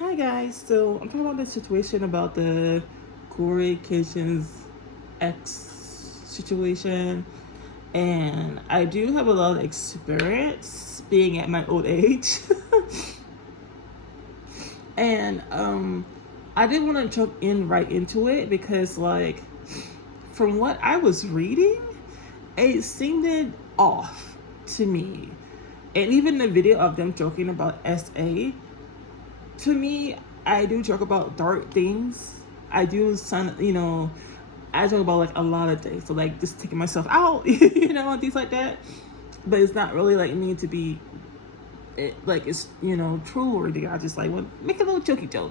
Hi guys, so I'm talking about the situation about the Corey Kitchens ex situation, and I do have a lot of experience being at my old age. And I didn't want to jump in right into it because, like, from what I was reading, it seemed off to me. And even the video of them joking about SA, to me, I do joke about dark things. I do I joke about like a lot of things. So like just taking myself out, and things like that. But it's not really like me to be like it's true or anything. I just like want make a little jokey joke.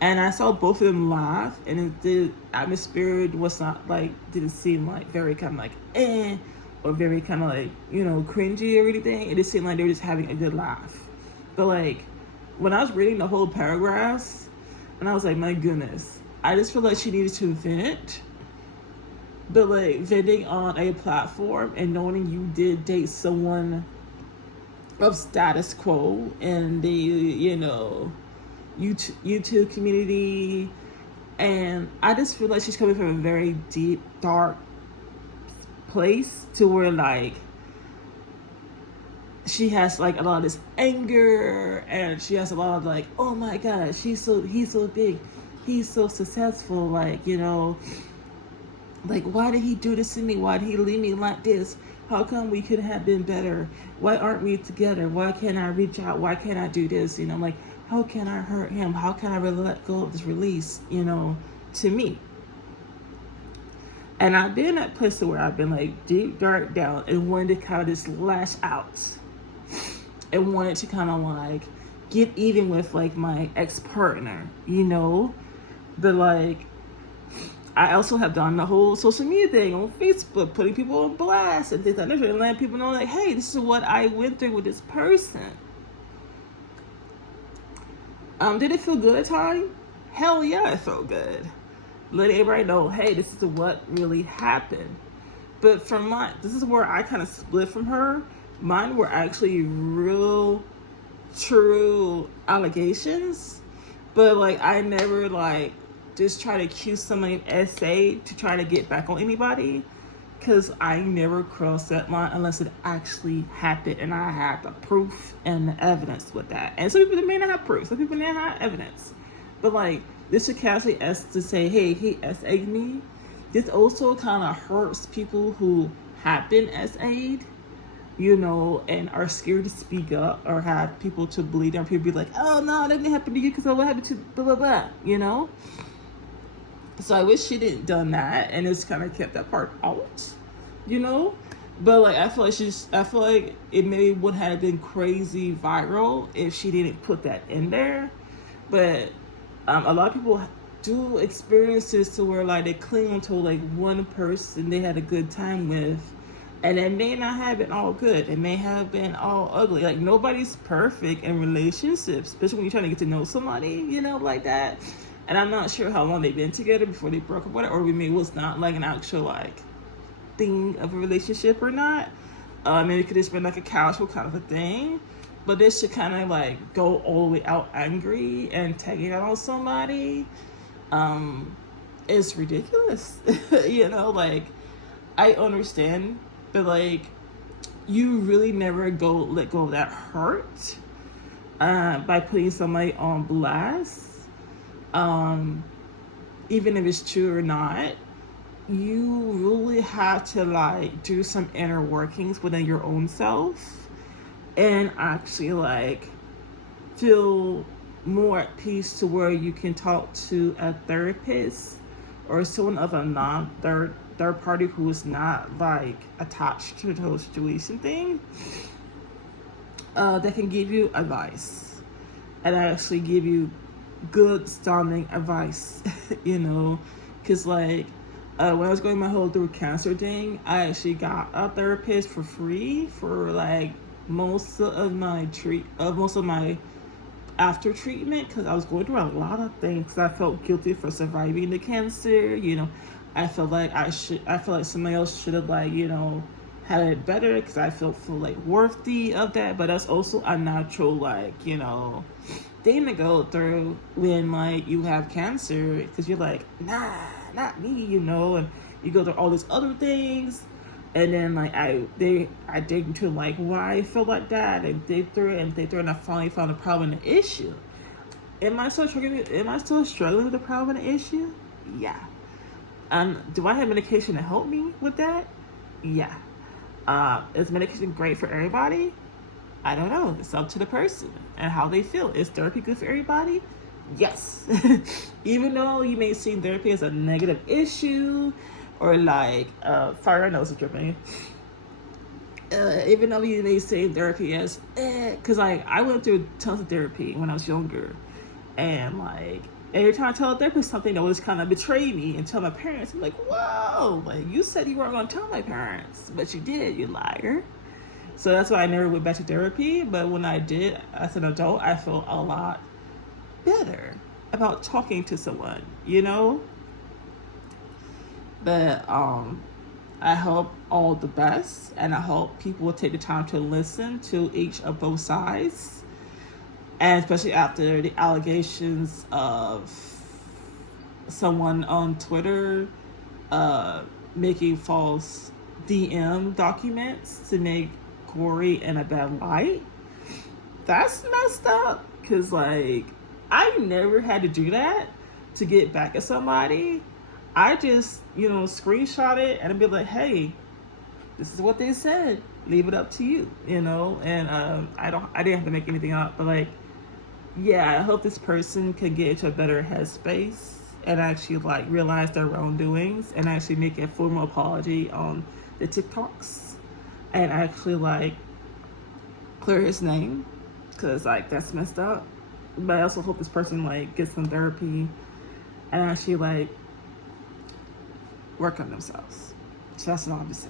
And I saw both of them laugh, and the atmosphere was not like didn't seem like very kind of like or very kind of like cringy or anything. It just seemed like they were just having a good laugh. But like when I was reading the whole paragraphs, and I was like, my goodness, I just feel like she needed to vent. But like venting on a platform and knowing you did date someone of status quo in the YouTube community, and I just feel like she's coming from a very deep, dark place to where like she has like a lot of this anger, and she has a lot of like, oh my god, he's so big, he's so successful, like like why did he do this to me, why did he leave me like this, how come we could have been better, why aren't we together, why can't I reach out, why can't I do this, like how can I hurt him, how can I really let go of this release, to me. And I've been in that place where I've been like deep dark down and wanted to kind of just lash out and wanted to kind of like get even with like my ex-partner, but like I also have done the whole social media thing on Facebook, putting people on blast and things like that, and letting people know like, hey, this is what I went through with this person. Did it feel good at times? Hell yeah, it felt good. Let everybody know, hey, this is what really happened. But this is where I kind of split from her. Mine were actually real, true allegations. But like, I never like just try to accuse somebody of SA to try to get back on anybody. Because I never crossed that line unless it actually happened and I have the proof and the evidence with that. And some people may not have proof, some people may not have evidence. But like, this should casually to say, hey, he SA'd me. This also kind of hurts people who have been SA'd, and are scared to speak up or have people to believe them. People be like, oh no, that didn't happen to you because of what happened to blah, blah, blah, So I wish she didn't done that and just kind of kept that part out, But like I feel like it maybe would have been crazy viral if she didn't put that in there. But a lot of people do experiences to where like they cling onto like one person they had a good time with, and it may not have been all good. It may have been all ugly. Like nobody's perfect in relationships, especially when you're trying to get to know somebody, like that. And I'm not sure how long they've been together before they broke up, or maybe it was not like an actual like thing of a relationship or not. Maybe it could have just been like a casual kind of a thing. But this should kind of like go all the way out angry and tag it out on somebody. It's ridiculous. Like I understand, but like you really never let go of that hurt by putting somebody on blast. Even if it's true or not, you really have to like do some inner workings within your own self and actually like feel more at peace to where you can talk to a therapist or someone of a third party who is not like attached to the whole situation thing, that can give you advice and actually give you good sounding advice. Because like when I was going my whole through cancer thing, I actually got a therapist for free for like most of my after treatment, because I was going through a lot of things. I felt guilty for surviving the cancer. I felt like somebody else should have like had it better because I feel like worthy of that. But that's also a natural, like, thing to go through when like you have cancer, because you're like, nah, not me, and you go through all these other things, and then like I dig into like why I feel like that, and dig through it, and I finally found the problem and the issue. Am I still struggling? Am I still struggling with the problem and the issue? Yeah. Do I have medication to help me with that? Yeah. Is medication great for everybody? I don't know. It's up to the person and how they feel. Is therapy good for everybody? Yes. Even though you may see therapy as a negative issue, or like, fire nose is dripping. Even though you may see therapy as, because like I went through tons of therapy when I was younger, and like every time I tell a therapist something, that was kind of betray me and tell my parents. I'm like, whoa, like you said you weren't going to tell my parents, but you did, you liar. So that's why I never went back to therapy. But when I did, as an adult, I felt a lot better about talking to someone, But I hope all the best, and I hope people will take the time to listen to each of both sides, and especially after the allegations of someone on Twitter making false DM documents to make Corey in a bad light. That's messed up, because like I never had to do that to get back at somebody. I just screenshot it and be like, hey, this is what they said, leave it up to you, and I didn't have to make anything up, but like, yeah, I hope this person can get into a better headspace and actually like realize their wrongdoings and actually make a formal apology on the TikToks, and actually like clear his name, because like that's messed up. But I also hope this person like gets some therapy and actually like work on themselves. So that's all I'm to say.